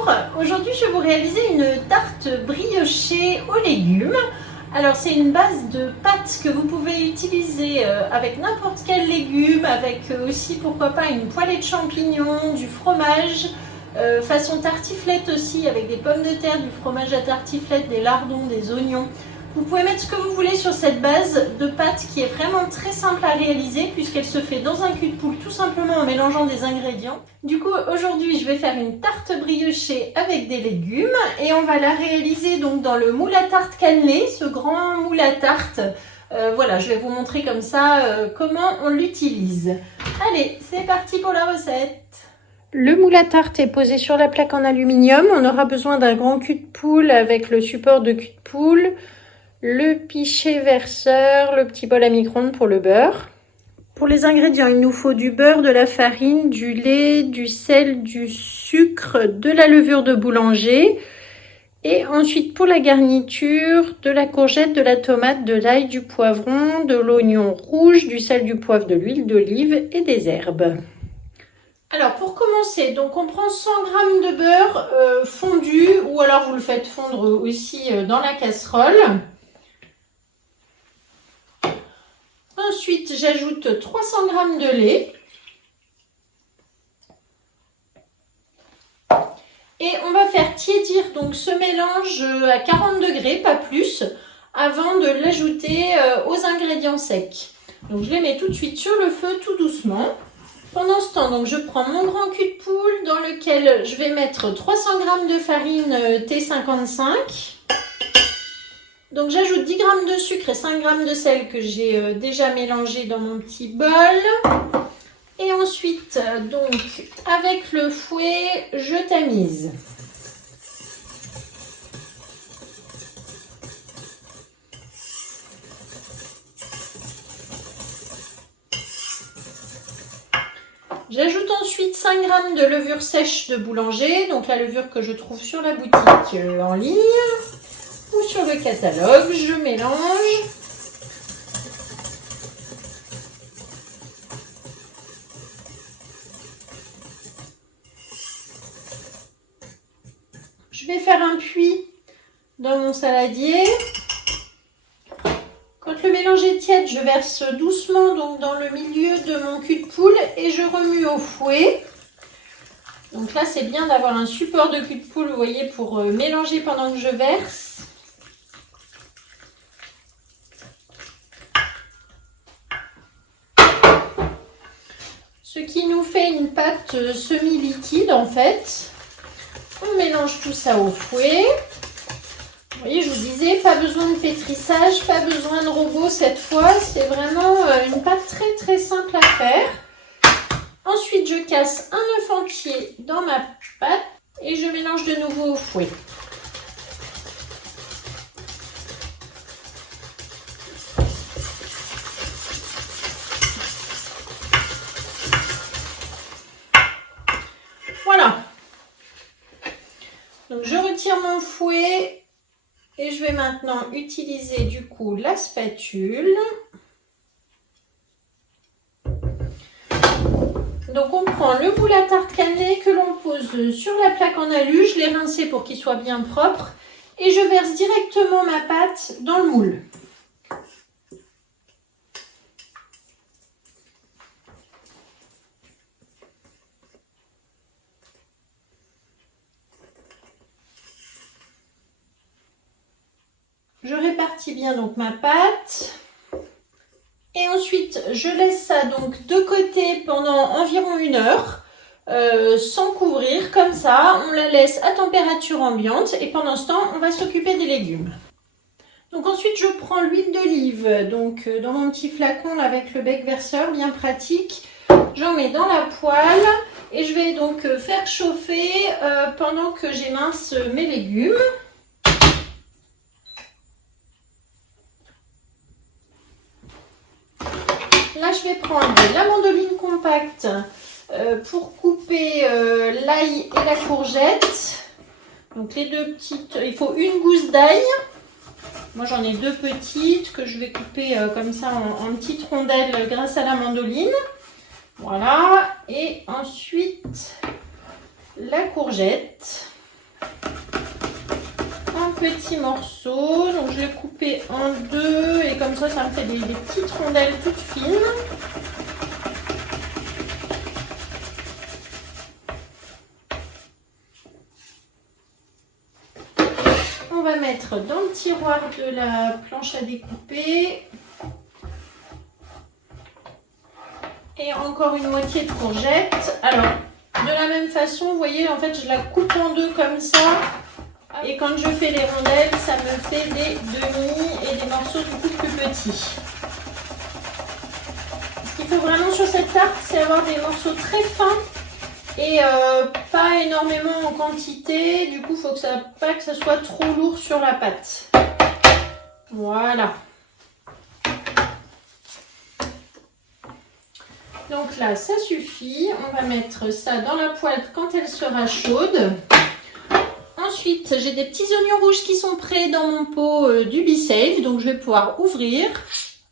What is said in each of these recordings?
Bonjour, aujourd'hui je vais vous réaliser une tarte briochée aux légumes. Alors c'est une base de pâte que vous pouvez utiliser avec n'importe quel légume, avec aussi pourquoi pas une poêlée de champignons, du fromage, façon tartiflette aussi avec des pommes de terre, du fromage à tartiflette, des lardons, des oignons. Vous pouvez mettre ce que vous voulez sur cette base de pâte qui est vraiment très simple à réaliser puisqu'elle se fait dans un cul de poule tout simplement en mélangeant des ingrédients. Du coup aujourd'hui je vais faire une tarte briochée avec des légumes et on va la réaliser donc dans le moule à tarte cannelé, ce grand moule à tarte. Voilà, je vais vous montrer comme ça comment on l'utilise. Allez, c'est parti pour la recette. Le moule à tarte est posé sur la plaque en aluminium. On aura besoin d'un grand cul de poule avec le support de cul de poule, le pichet verseur, le petit bol à micro-ondes pour le beurre. Pour les ingrédients, il nous faut du beurre, de la farine, du lait, du sel, du sucre, de la levure de boulanger. Et ensuite, pour la garniture, de la courgette, de la tomate, de l'ail, du poivron, de l'oignon rouge, du sel, du poivre, de l'huile d'olive et des herbes. Alors pour commencer, donc on prend 100 g de beurre fondu ou alors vous le faites fondre aussi dans la casserole. Ensuite, j'ajoute 300 g de lait. Et on va faire tiédir donc ce mélange à 40 degrés, pas plus, avant de l'ajouter aux ingrédients secs. Donc je les mets tout de suite sur le feu tout doucement. Pendant ce temps, donc, je prends mon grand cul de poule dans lequel je vais mettre 300 g de farine T55. Donc j'ajoute 10 g de sucre et 5 g de sel que j'ai déjà mélangé dans mon petit bol. Et ensuite, donc, avec le fouet, je tamise. J'ajoute ensuite 5 g de levure sèche de boulanger, donc la levure que je trouve sur la boutique en ligne ou sur le catalogue. Je mélange. Je vais faire un puits dans mon saladier. Quand le mélange est tiède, je verse doucement donc dans le milieu de mon cul de poule et je remue au fouet. Donc là, c'est bien d'avoir un support de cul de poule, vous voyez, pour mélanger pendant que je verse. Ce qui nous fait une pâte semi-liquide en fait. On mélange tout ça au fouet. Vous voyez, je vous disais, pas besoin de pétrissage, pas besoin de robot cette fois. C'est vraiment une pâte très très simple à faire. Ensuite, je casse un œuf entier dans ma pâte et je mélange de nouveau au fouet. Voilà. Donc, je retire mon fouet. Et je vais maintenant utiliser du coup la spatule. Donc on prend le moule à tarte cannelé que l'on pose sur la plaque en alu. Je l'ai rincé pour qu'il soit bien propre. Et je verse directement ma pâte dans le moule. Je répartis bien donc ma pâte et ensuite je laisse ça donc de côté pendant environ 1 heure sans couvrir comme ça. On la laisse à température ambiante et pendant ce temps on va s'occuper des légumes. Donc ensuite je prends l'huile d'olive donc dans mon petit flacon là, avec le bec verseur bien pratique. J'en mets dans la poêle et je vais donc faire chauffer pendant que j'émince mes légumes. Là, je vais prendre la mandoline compacte pour couper l'ail et la courgette. Donc les deux petites, il faut une gousse d'ail. Moi, j'en ai 2 petites que je vais couper comme ça en petites rondelles grâce à la mandoline. Voilà. Et ensuite, la courgette. petits morceaux. Donc je vais couper en deux et comme ça me fait des petites rondelles toutes fines. On va mettre dans le tiroir de la planche à découper. Et encore une moitié de courgette. Alors, de la même façon, vous voyez, en fait, je la coupe en deux comme ça. Et quand je fais les rondelles, ça me fait des demi et des morceaux du coup plus petits. Ce qu'il faut vraiment sur cette tarte, c'est avoir des morceaux très fins et pas énormément en quantité. Du coup, il faut pas que ça soit trop lourd sur la pâte. Voilà. Donc là, ça suffit. On va mettre ça dans la poêle quand elle sera chaude. Ensuite, j'ai des petits oignons rouges qui sont prêts dans mon pot du BeSafe. Donc, je vais pouvoir ouvrir.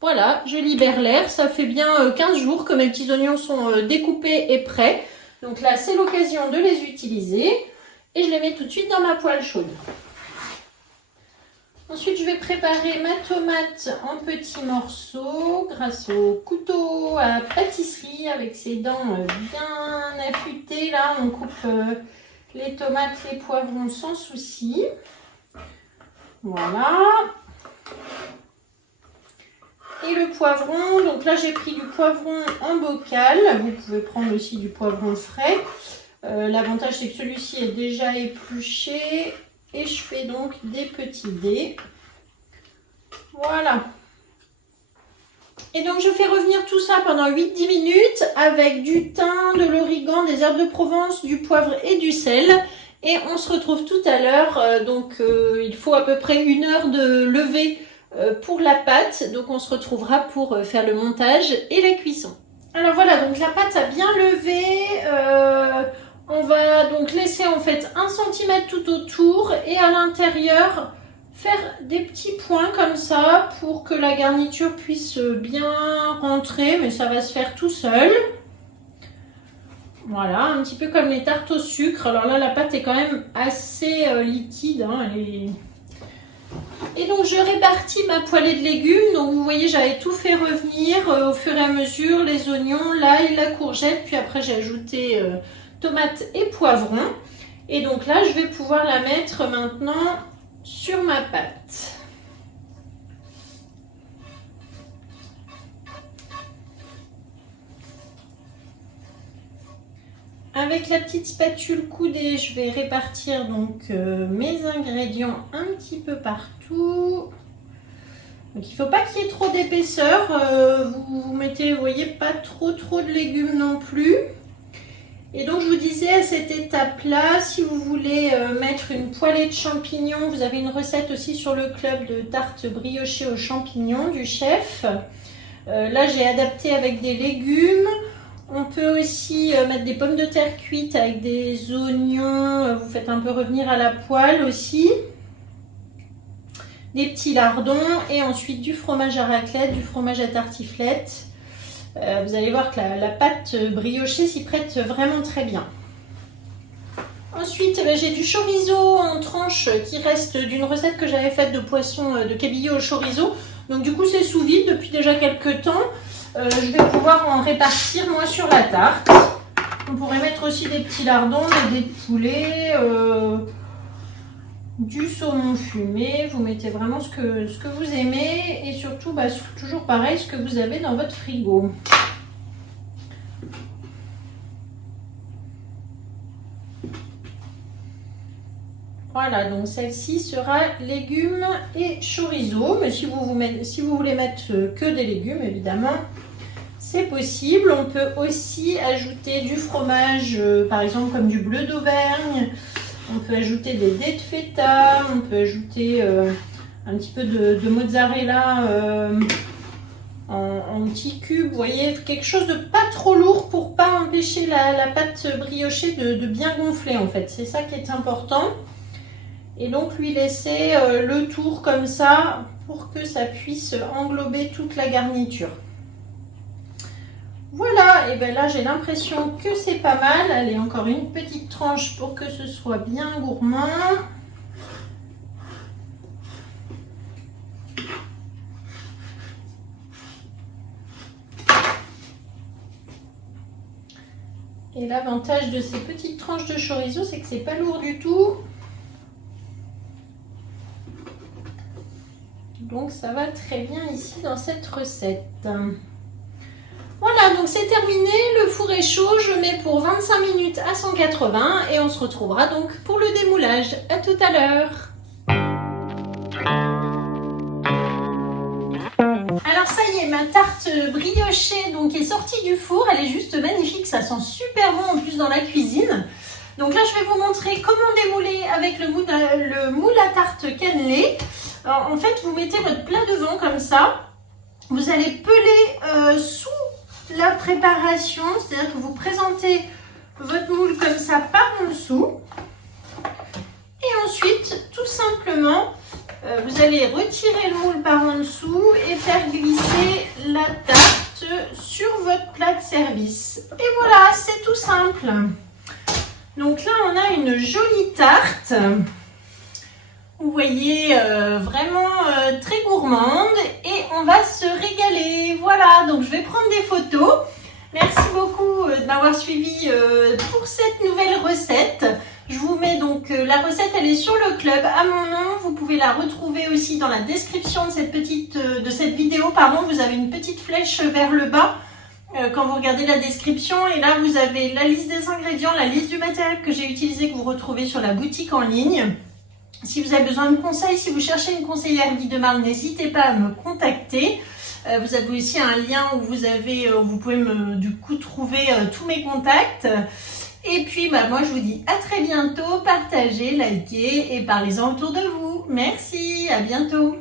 Voilà, je libère l'air. Ça fait bien 15 jours que mes petits oignons sont découpés et prêts. Donc là, c'est l'occasion de les utiliser. Et je les mets tout de suite dans ma poêle chaude. Ensuite, je vais préparer ma tomate en petits morceaux grâce au couteau à pâtisserie avec ses dents bien affûtées. Là, on coupe les tomates, les poivrons sans souci. Voilà. Et le poivron, donc là, j'ai pris du poivron en bocal. Vous pouvez prendre aussi du poivron frais. L'avantage, c'est que celui-ci est déjà épluché. Et je fais donc des petits dés. Voilà. Et donc je fais revenir tout ça pendant 8-10 minutes avec du thym, de l'origan, des herbes de Provence, du poivre et du sel. Et on se retrouve tout à l'heure. Il faut à peu près 1 heure de lever pour la pâte. Donc on se retrouvera pour faire le montage et la cuisson. Alors voilà, donc la pâte a bien levé. On va donc laisser en fait 1 cm tout autour et à l'intérieur faire des petits points comme ça pour que la garniture puisse bien rentrer, mais ça va se faire tout seul. Voilà, un petit peu comme les tartes au sucre. Alors là, la pâte est quand même assez liquide. Hein, Et donc je répartis ma poêlée de légumes. Donc vous voyez, j'avais tout fait revenir au fur et à mesure, les oignons, l'ail, la courgette, puis après j'ai ajouté tomates et poivrons. Et donc là, je vais pouvoir la mettre maintenant sur ma pâte. Avec la petite spatule coudée, je vais répartir donc mes ingrédients un petit peu partout. Donc il ne faut pas qu'il y ait trop d'épaisseur. Vous mettez, vous voyez, pas trop de légumes non plus. Et donc je vous disais à cette étape-là, si vous voulez mettre une poêlée de champignons, vous avez une recette aussi sur le club de tartes briochées aux champignons du chef. Là j'ai adapté avec des légumes. On peut aussi mettre des pommes de terre cuites avec des oignons, vous faites un peu revenir à la poêle aussi. Des petits lardons et ensuite du fromage à raclette, du fromage à tartiflette. Vous allez voir que la pâte briochée s'y prête vraiment très bien. Ensuite, j'ai du chorizo en tranches qui reste d'une recette que j'avais faite de poisson de cabillaud au chorizo. Donc du coup, c'est sous vide depuis déjà quelques temps. Je vais pouvoir en répartir moi sur la tarte. On pourrait mettre aussi des petits lardons, des poulets, du saumon fumé. Vous mettez vraiment ce que vous aimez et surtout, toujours pareil, ce que vous avez dans votre frigo. Voilà, donc celle-ci sera légumes et chorizo. Mais si vous voulez mettre que des légumes, évidemment, c'est possible. On peut aussi ajouter du fromage, par exemple comme du bleu d'Auvergne. On peut ajouter des dés de feta. On peut ajouter un petit peu de mozzarella en petits cubes. Vous voyez, quelque chose de pas trop lourd pour pas empêcher la pâte briochée de bien gonfler en fait. C'est ça qui est important. Et donc lui laisser le tour comme ça pour que ça puisse englober toute la garniture. Voilà, et bien là j'ai l'impression que c'est pas mal. Allez, encore une petite tranche pour que ce soit bien gourmand. Et l'avantage de ces petites tranches de chorizo, c'est que c'est pas lourd du tout. Donc ça va très bien ici dans cette recette. Voilà, donc c'est terminé, le four est chaud, je mets pour 25 minutes à 180 et on se retrouvera donc pour le démoulage. À tout à l'heure. Alors ça y est, ma tarte briochée donc est sortie du four, elle est juste magnifique, ça sent super bon en plus dans la cuisine. Donc là je vais vous montrer comment démouler avec le moule à tarte cannelé. Alors, en fait vous mettez votre plat devant comme ça, vous allez peler sous la préparation, c'est-à-dire que vous présentez votre moule comme ça par en dessous et ensuite tout simplement vous allez retirer le moule par en dessous et faire glisser la tarte sur votre plat de service. Et voilà, c'est tout simple. Donc là, on a une jolie tarte. Vous voyez, vraiment très gourmande et on va se régaler. Voilà, donc je vais prendre des photos. Merci beaucoup de m'avoir suivi pour cette nouvelle recette. Je vous mets donc la recette, elle est sur le club à mon nom. Vous pouvez la retrouver aussi dans la description de cette vidéo. Pardon, vous avez une petite flèche vers le bas quand vous regardez la description. Et là, vous avez la liste des ingrédients, la liste du matériel que j'ai utilisé que vous retrouvez sur la boutique en ligne. Si vous avez besoin de conseils, si vous cherchez une conseillère Guy de Marle, n'hésitez pas à me contacter. Vous avez aussi un lien où vous pouvez du coup trouver tous mes contacts. Et puis moi je vous dis à très bientôt, partagez, likez et parlez-en autour de vous. Merci, à bientôt.